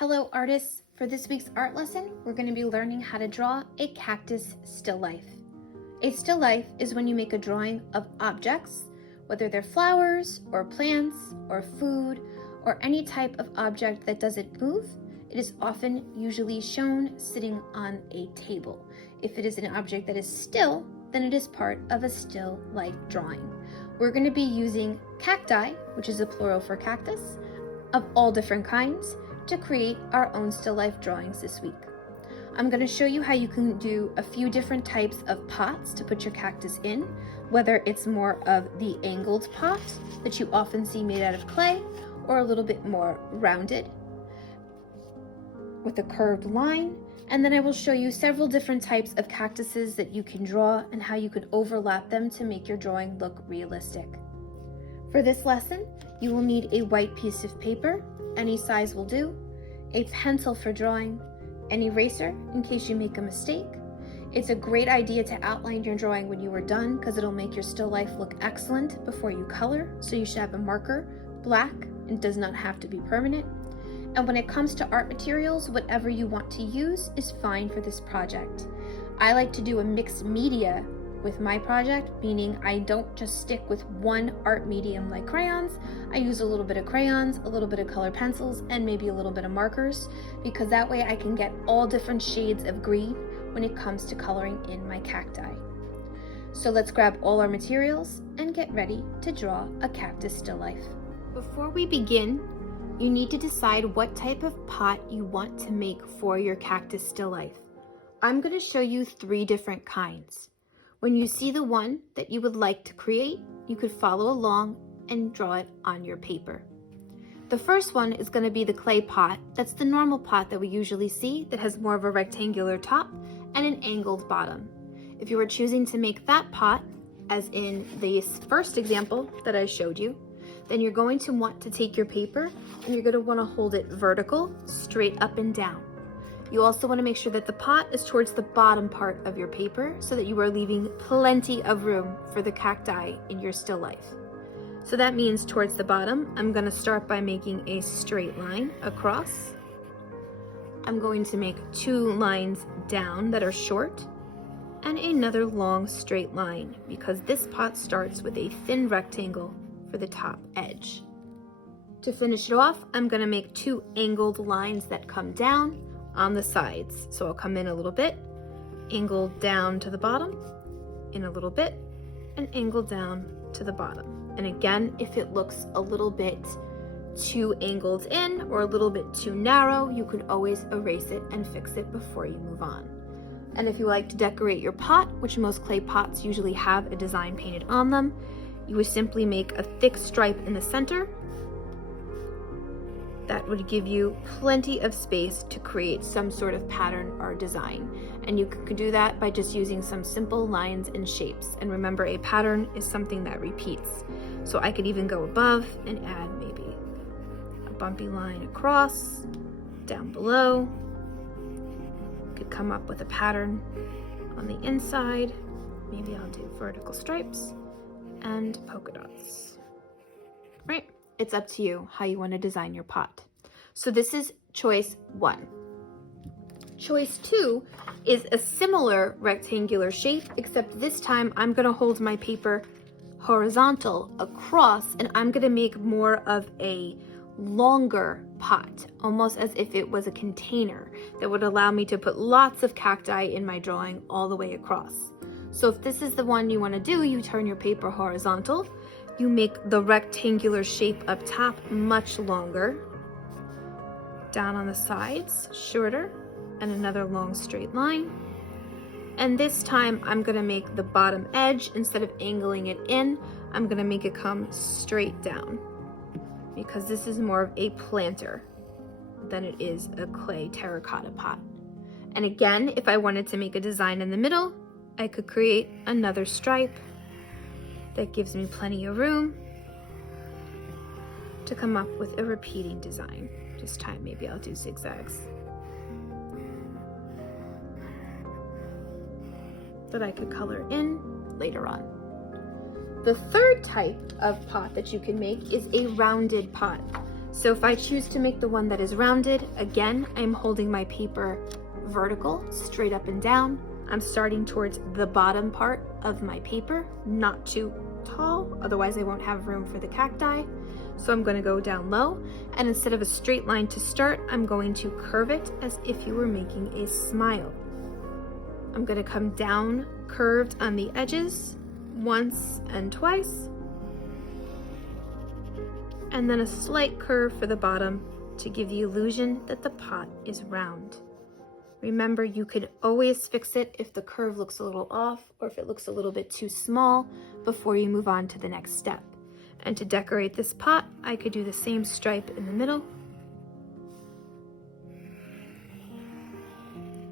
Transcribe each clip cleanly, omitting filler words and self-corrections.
Hello artists! For this week's art lesson, we're going to be learning how to draw a cactus still life. A still life is when you make a drawing of objects, whether they're flowers or plants or food or any type of object that doesn't move. It is often usually shown sitting on a table. If it is an object that is still, then it is part of a still life drawing. We're going to be using cacti, which is a plural for cactus, of all different kinds, to create our own still life drawings this week. I'm going to show you how you can do a few different types of pots to put your cactus in, whether it's more of the angled pot that you often see made out of clay, or a little bit more rounded with a curved line. And then I will show you several different types of cactuses that you can draw and how you can overlap them to make your drawing look realistic. For this lesson, you will need a white piece of paper, any size will do, a pencil for drawing, an eraser in case you make a mistake. It's a great idea to outline your drawing when you are done because it'll make your still life look excellent before you color, so you should have a marker, black, and does not have to be permanent. And when it comes to art materials, whatever you want to use is fine for this project. I like to do a mixed media with my project, meaning I don't just stick with one art medium like crayons. I use a little bit of crayons, a little bit of color pencils, and maybe a little bit of markers, because that way I can get all different shades of green when it comes to coloring in my cacti. So let's grab all our materials and get ready to draw a cactus still life. Before we begin, you need to decide what type of pot you want to make for your cactus still life. I'm going to show you 3 different kinds. When you see the one that you would like to create, you could follow along and draw it on your paper. The first one is going to be the clay pot. That's the normal pot that we usually see that has more of a rectangular top and an angled bottom. If you were choosing to make that pot, as in the first example that I showed you, then you're going to want to take your paper and you're going to want to hold it vertical, straight up and down. You also want to make sure that the pot is towards the bottom part of your paper so that you are leaving plenty of room for the cacti in your still life. So that means towards the bottom, I'm going to start by making a straight line across. I'm going to make 2 lines down that are short and another long straight line because this pot starts with a thin rectangle for the top edge. To finish it off, I'm going to make 2 angled lines that come down on the sides. So I'll come in a little bit, angle down to the bottom, in a little bit, and angle down to the bottom. And again, if it looks a little bit too angled in or a little bit too narrow, you can always erase it and fix it before you move on. And if you like to decorate your pot, which most clay pots usually have a design painted on them, you would simply make a thick stripe in the center. That would give you plenty of space to create some sort of pattern or design. And you could do that by just using some simple lines and shapes. And remember, a pattern is something that repeats. So I could even go above and add maybe a bumpy line across, down below. Could come up with a pattern on the inside. Maybe I'll do vertical stripes and polka dots. Right? It's up to you how you want to design your pot. So this is choice 1. Choice 2 is a similar rectangular shape, except this time I'm going to hold my paper horizontal across and I'm going to make more of a longer pot, almost as if it was a container that would allow me to put lots of cacti in my drawing all the way across. So if this is the one you want to do, you turn your paper horizontal. You make the rectangular shape up top much longer, down on the sides, shorter, and another long straight line. And this time I'm gonna make the bottom edge, instead of angling it in, I'm gonna make it come straight down because this is more of a planter than it is a clay terracotta pot. And again, if I wanted to make a design in the middle, I could create another stripe that gives me plenty of room to come up with a repeating design. This time maybe I'll do zigzags that I could color in later on. The third type of pot that you can make is a rounded pot. So if I choose to make the one that is rounded, again, I'm holding my paper vertical, straight up and down. I'm starting towards the bottom part of my paper, not too tall, otherwise I won't have room for the cacti. So I'm going to go down low, and instead of a straight line to start, I'm going to curve it as if you were making a smile. I'm going to come down curved on the edges once and twice, and then a slight curve for the bottom to give the illusion that the pot is round. Remember, you can always fix it if the curve looks a little off or if it looks a little bit too small before you move on to the next step. And to decorate this pot, I could do the same stripe in the middle.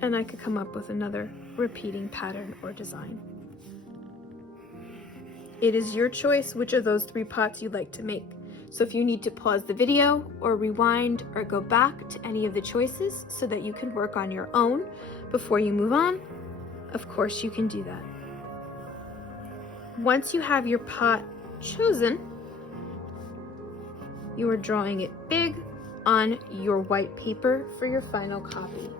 And I could come up with another repeating pattern or design. It is your choice which of those 3 pots you'd like to make. So if you need to pause the video or rewind or go back to any of the choices so that you can work on your own before you move on, of course you can do that. Once you have your pot chosen, you are drawing it big on your white paper for your final copy.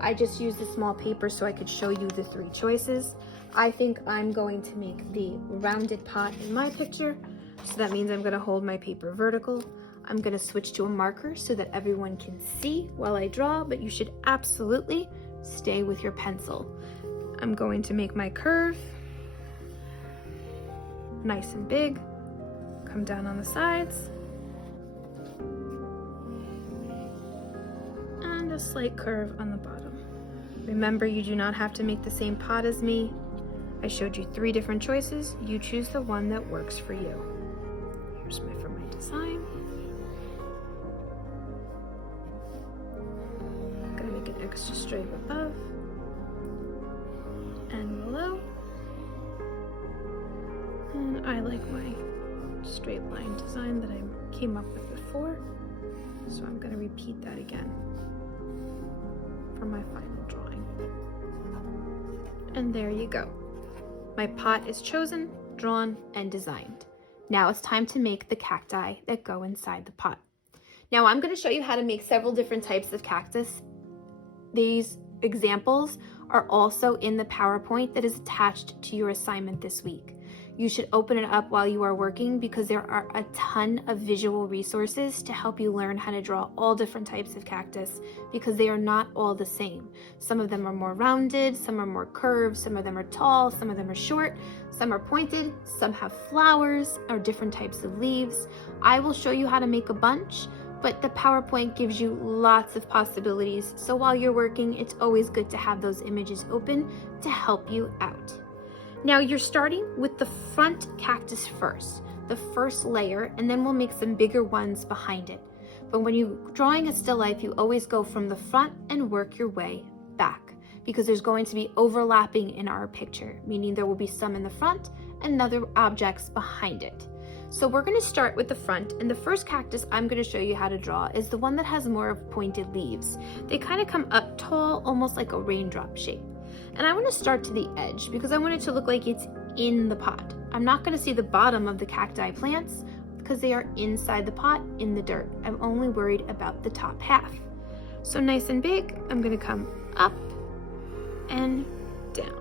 I just used a small paper so I could show you the 3 choices. I think I'm going to make the rounded pot in my picture. So that means I'm going to hold my paper vertical. I'm going to switch to a marker so that everyone can see while I draw, but you should absolutely stay with your pencil. I'm going to make my curve nice and big, come down on the sides, and a slight curve on the bottom. Remember, you do not have to make the same pot as me. I showed you 3 different choices. You choose the one that works for you. Here's for my design. I'm gonna make an extra stripe above and below. And I like my straight line design that I came up with before. So I'm gonna repeat that again for my final drawing. And there you go. My pot is chosen, drawn, and designed. Now it's time to make the cacti that go inside the pot. Now I'm going to show you how to make several different types of cactus. These examples are also in the PowerPoint that is attached to your assignment this week. You should open it up while you are working because there are a ton of visual resources to help you learn how to draw all different types of cactus because they are not all the same. Some of them are more rounded, some are more curved, some of them are tall, some of them are short, some are pointed, some have flowers or different types of leaves. I will show you how to make a bunch, but the PowerPoint gives you lots of possibilities. So while you're working, it's always good to have those images open to help you out. Now you're starting with the front cactus first, the first layer, and then we'll make some bigger ones behind it. But when you're drawing a still life, you always go from the front and work your way back because there's going to be overlapping in our picture, meaning there will be some in the front and other objects behind it. So we're going to start with the front, and the first cactus I'm going to show you how to draw is the one that has more of pointed leaves. They kind of come up tall, almost like a raindrop shape. And I want to start to the edge because I want it to look like it's in the pot. I'm not going to see the bottom of the cacti plants because they are inside the pot in the dirt. I'm only worried about the top half. So nice and big, I'm going to come up and down.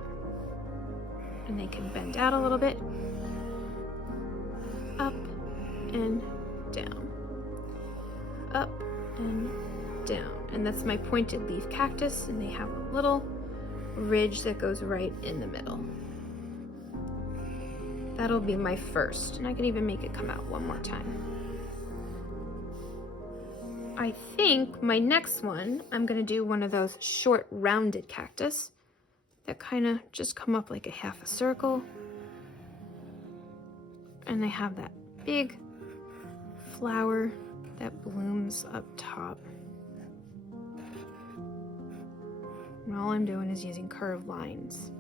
And they can bend out a little bit. Up and down. Up and down. And that's my pointed leaf cactus, and they have a little ridge that goes right in the middle. That'll be my first, and I can even make it come out one more time. I think my next one, I'm going to do one of those short rounded cactus that kind of just come up like a half a circle, and they have that big flower that blooms up top. And all I'm doing is using curved lines.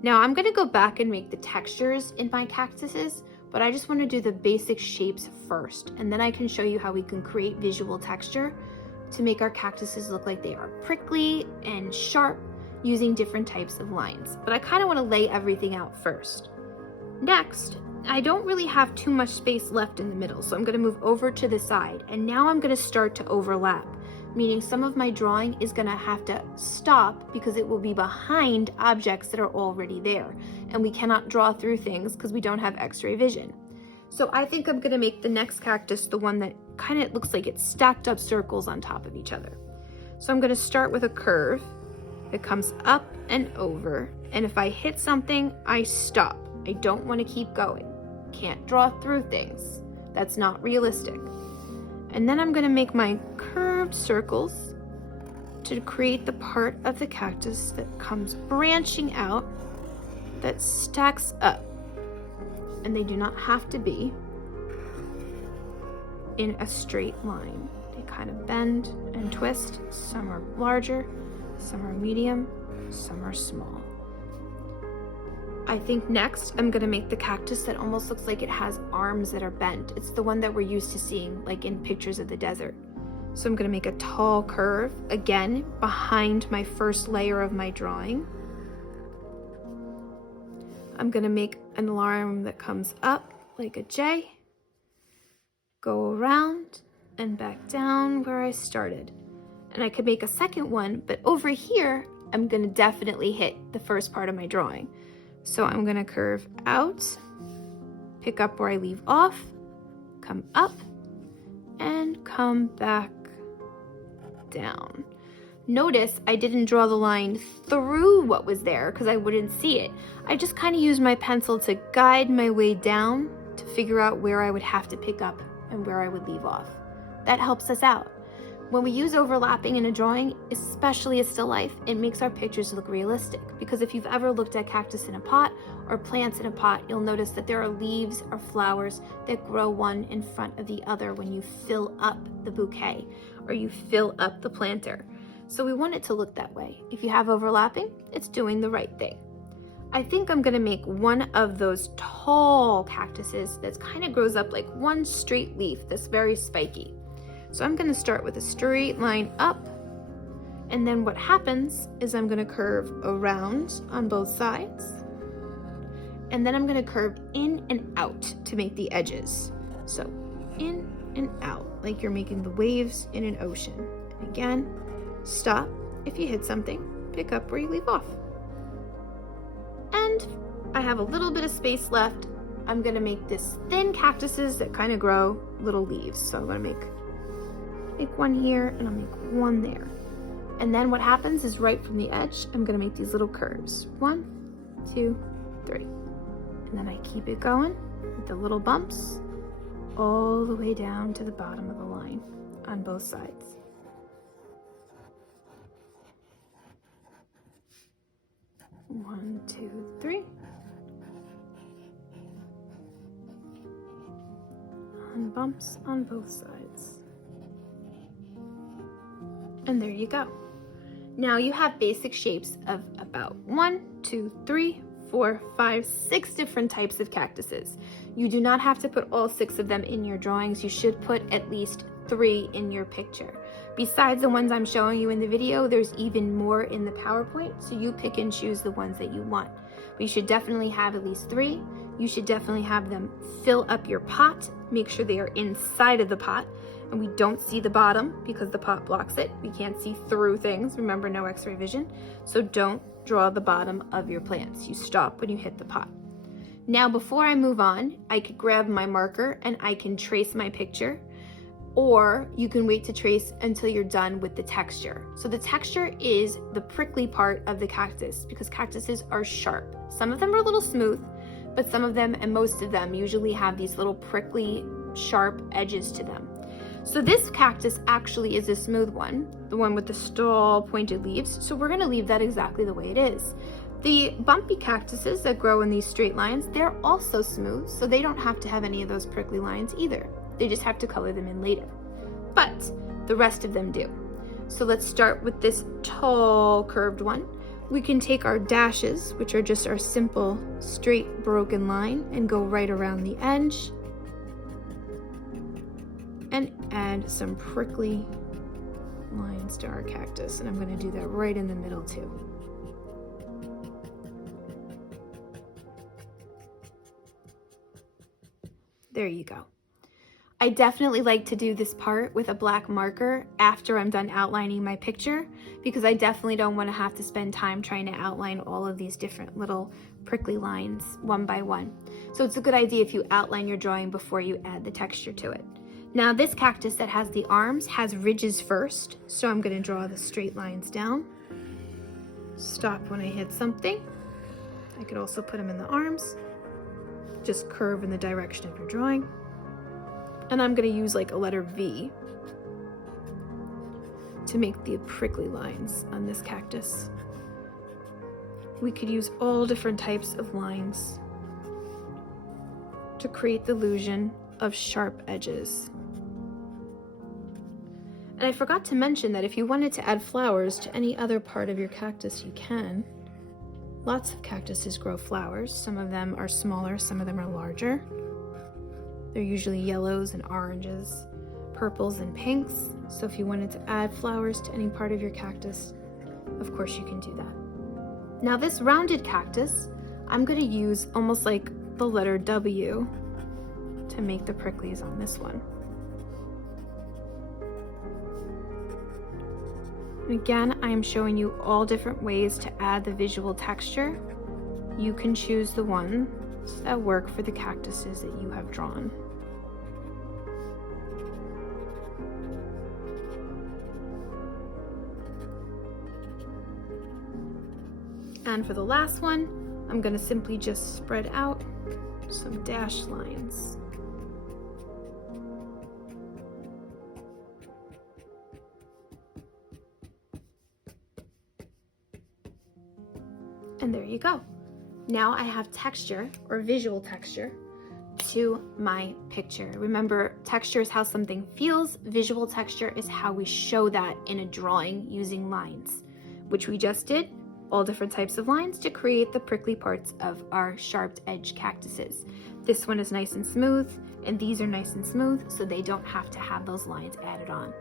Now I'm going to go back and make the textures in my cactuses, but I just want to do the basic shapes first, and then I can show you how we can create visual texture to make our cactuses look like they are prickly and sharp using different types of lines. But I kind of want to lay everything out first. Next, I don't really have too much space left in the middle, so I'm going to move over to the side. And now I'm going to start to overlap, meaning some of my drawing is going to have to stop because it will be behind objects that are already there. And we cannot draw through things because we don't have x-ray vision. So I think I'm going to make the next cactus the one that kind of looks like it's stacked up circles on top of each other. So I'm going to start with a curve that comes up and over. And if I hit something, I stop. I don't want to keep going. Can't draw through things. That's not realistic. And then I'm going to make my curved circles to create the part of the cactus that comes branching out, that stacks up. And they do not have to be in a straight line. They kind of bend and twist. Some are larger, some are medium, some are small. I think next I'm gonna make the cactus that almost looks like it has arms that are bent. It's the one that we're used to seeing like in pictures of the desert. So I'm gonna make a tall curve, again, behind my first layer of my drawing. I'm gonna make an arm that comes up like a J, go around and back down where I started. And I could make a second one, but over here, I'm gonna definitely hit the first part of my drawing. So I'm gonna curve out, pick up where I leave off, come up, and come back down. Notice I didn't draw the line through what was there because I wouldn't see it. I just kind of used my pencil to guide my way down to figure out where I would have to pick up and where I would leave off. That helps us out. When we use overlapping in a drawing, especially a still life, it makes our pictures look realistic. Because if you've ever looked at cactus in a pot or plants in a pot, you'll notice that there are leaves or flowers that grow one in front of the other when you fill up the bouquet or you fill up the planter. So we want it to look that way. If you have overlapping, it's doing the right thing. I think I'm gonna make one of those tall cactuses that kind of grows up like one straight leaf that's very spiky. So I'm gonna start with a straight line up, and then what happens is I'm gonna curve around on both sides, and then I'm gonna curve in and out to make the edges. So in and out, like you're making the waves in an ocean. And again, stop if you hit something, pick up where you leave off. And I have a little bit of space left. I'm gonna make this thin cactuses that kind of grow little leaves. So I'm gonna make one here and I'll make one there. And then what happens is right from the edge, I'm gonna make these little curves. 1, 2, 3. And then I keep it going with the little bumps all the way down to the bottom of the line on both sides. One, 2, 3. And bumps on both sides. And there you go. Now you have basic shapes of about 1, 2, 3, 4, 5, 6 different types of cactuses. You do not have to put all 6 of them in your drawings. You should put at least 3 in your picture. Besides the ones I'm showing you in the video, there's even more in the PowerPoint, so you pick and choose the ones that you want. But you should definitely have at least 3. You should definitely have them fill up your pot. Make sure they are inside of the pot. And we don't see the bottom because the pot blocks it. We can't see through things. Remember, no x-ray vision. So don't draw the bottom of your plants. You stop when you hit the pot. Now, before I move on, I could grab my marker and I can trace my picture, or you can wait to trace until you're done with the texture. So the texture is the prickly part of the cactus because cactuses are sharp. Some of them are a little smooth, but some of them and most of them usually have these little prickly, sharp edges to them. So this cactus actually is a smooth one, the one with the tall pointed leaves. So we're gonna leave that exactly the way it is. The bumpy cactuses that grow in these straight lines, they're also smooth, so they don't have to have any of those prickly lines either. They just have to color them in later. But the rest of them do. So let's start with this tall curved one. We can take our dashes, which are just our simple straight broken line, and go right around the edge and add some prickly lines to our cactus. And I'm going to do that right in the middle too. . There you go. I definitely like to do this part with a black marker after I'm done outlining my picture, because I definitely don't want to have to spend time trying to outline all of these different little prickly lines one by one. So it's a good idea if you outline your drawing before you add the texture to it. Now this cactus that has the arms has ridges first, so I'm going to draw the straight lines down. Stop when I hit something. I could also put them in the arms. Just curve in the direction of your drawing. And I'm going to use like a letter V to make the prickly lines on this cactus. We could use all different types of lines to create the illusion of sharp edges. And I forgot to mention that if you wanted to add flowers to any other part of your cactus, you can. Lots of cactuses grow flowers. Some of them are smaller, some of them are larger. They're usually yellows and oranges, purples and pinks. So if you wanted to add flowers to any part of your cactus, of course you can do that. Now this rounded cactus, I'm going to use almost like the letter W to make the pricklies on this one. And again, I am showing you all different ways to add the visual texture. You can choose the ones that work for the cactuses that you have drawn. And for the last one, I'm going to simply just spread out some dashed lines. And there you go. Now I have texture, or visual texture, to my picture. Remember, texture is how something feels. Visual texture is how we show that in a drawing using lines, which we just did. All different types of lines to create the prickly parts of our sharp edge cactuses. This one is nice and smooth, and these are nice and smooth, so they don't have to have those lines added on.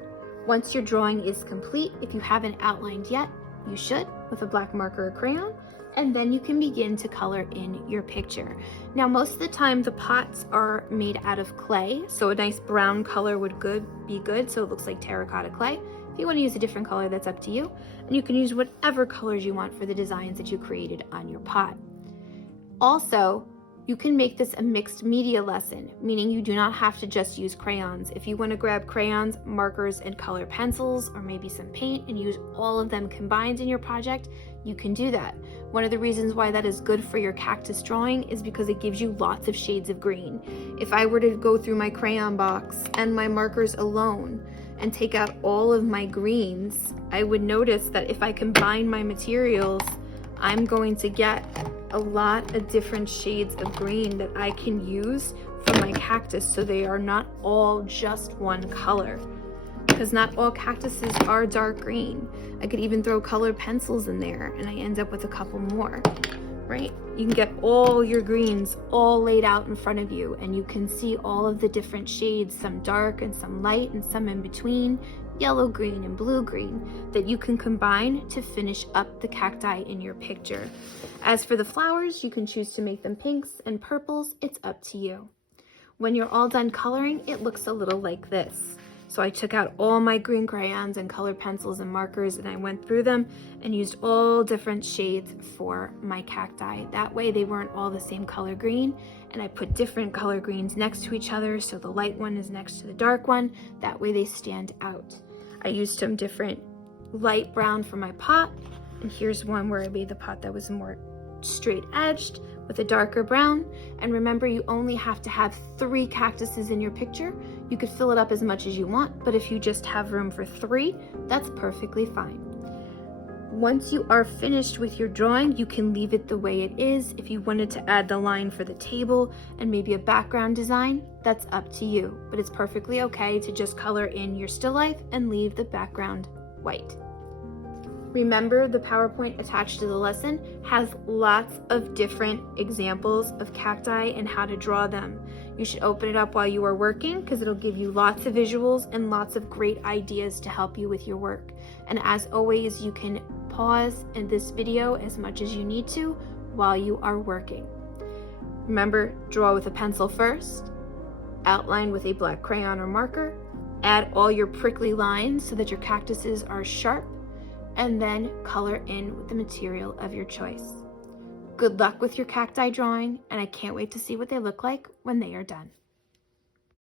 Once your drawing is complete, if you haven't outlined yet, you should with a black marker or crayon, and then you can begin to color in your picture. Now, most of the time the pots are made out of clay, so a nice brown color would be good, so it looks like terracotta clay. If you want to use a different color, that's up to you. And you can use whatever colors you want for the designs that you created on your pot. Also, you can make this a mixed media lesson, meaning you do not have to just use crayons. If you want to grab crayons, markers, and color pencils, or maybe some paint, and use all of them combined in your project, you can do that. One of the reasons why that is good for your cactus drawing is because it gives you lots of shades of green. If I were to go through my crayon box and my markers alone and take out all of my greens, I would notice that if I combine my materials, I'm going to get a lot of different shades of green that I can use for my cactus, so they are not all just one color, because not all cactuses are dark green. I could even throw colored pencils in there and I end up with a couple more, right? You can get all your greens all laid out in front of you, and you can see all of the different shades, some dark and some light and some in between, yellow green and blue green, that you can combine to finish up the cacti in your picture. As for the flowers, you can choose to make them pinks and purples. It's up to you. When you're all done coloring, it looks a little like this. So I took out all my green crayons and colored pencils and markers, and I went through them and used all different shades for my cacti. That way they weren't all the same color green, and I put different color greens next to each other, so the light one is next to the dark one. That way they stand out. I used some different light brown for my pot, and here's one where I made the pot that was more straight edged with a darker brown. And remember, you only have to have 3 cactuses in your picture. You could fill it up as much as you want, but if you just have room for 3, that's perfectly fine. Once you are finished with your drawing, you can leave it the way it is. If you wanted to add the line for the table and maybe a background design, that's up to you, but it's perfectly okay to just color in your still life and leave the background white. Remember, the PowerPoint attached to the lesson has lots of different examples of cacti and how to draw them. You should open it up while you are working, because it'll give you lots of visuals and lots of great ideas to help you with your work. And as always, you can pause in this video as much as you need to while you are working. Remember, draw with a pencil first, Outline with a black crayon or marker. Add all your prickly lines so that your cactuses are sharp, and then color in with the material of your choice. Good luck with your cacti drawing, and I can't wait to see what they look like when they are done.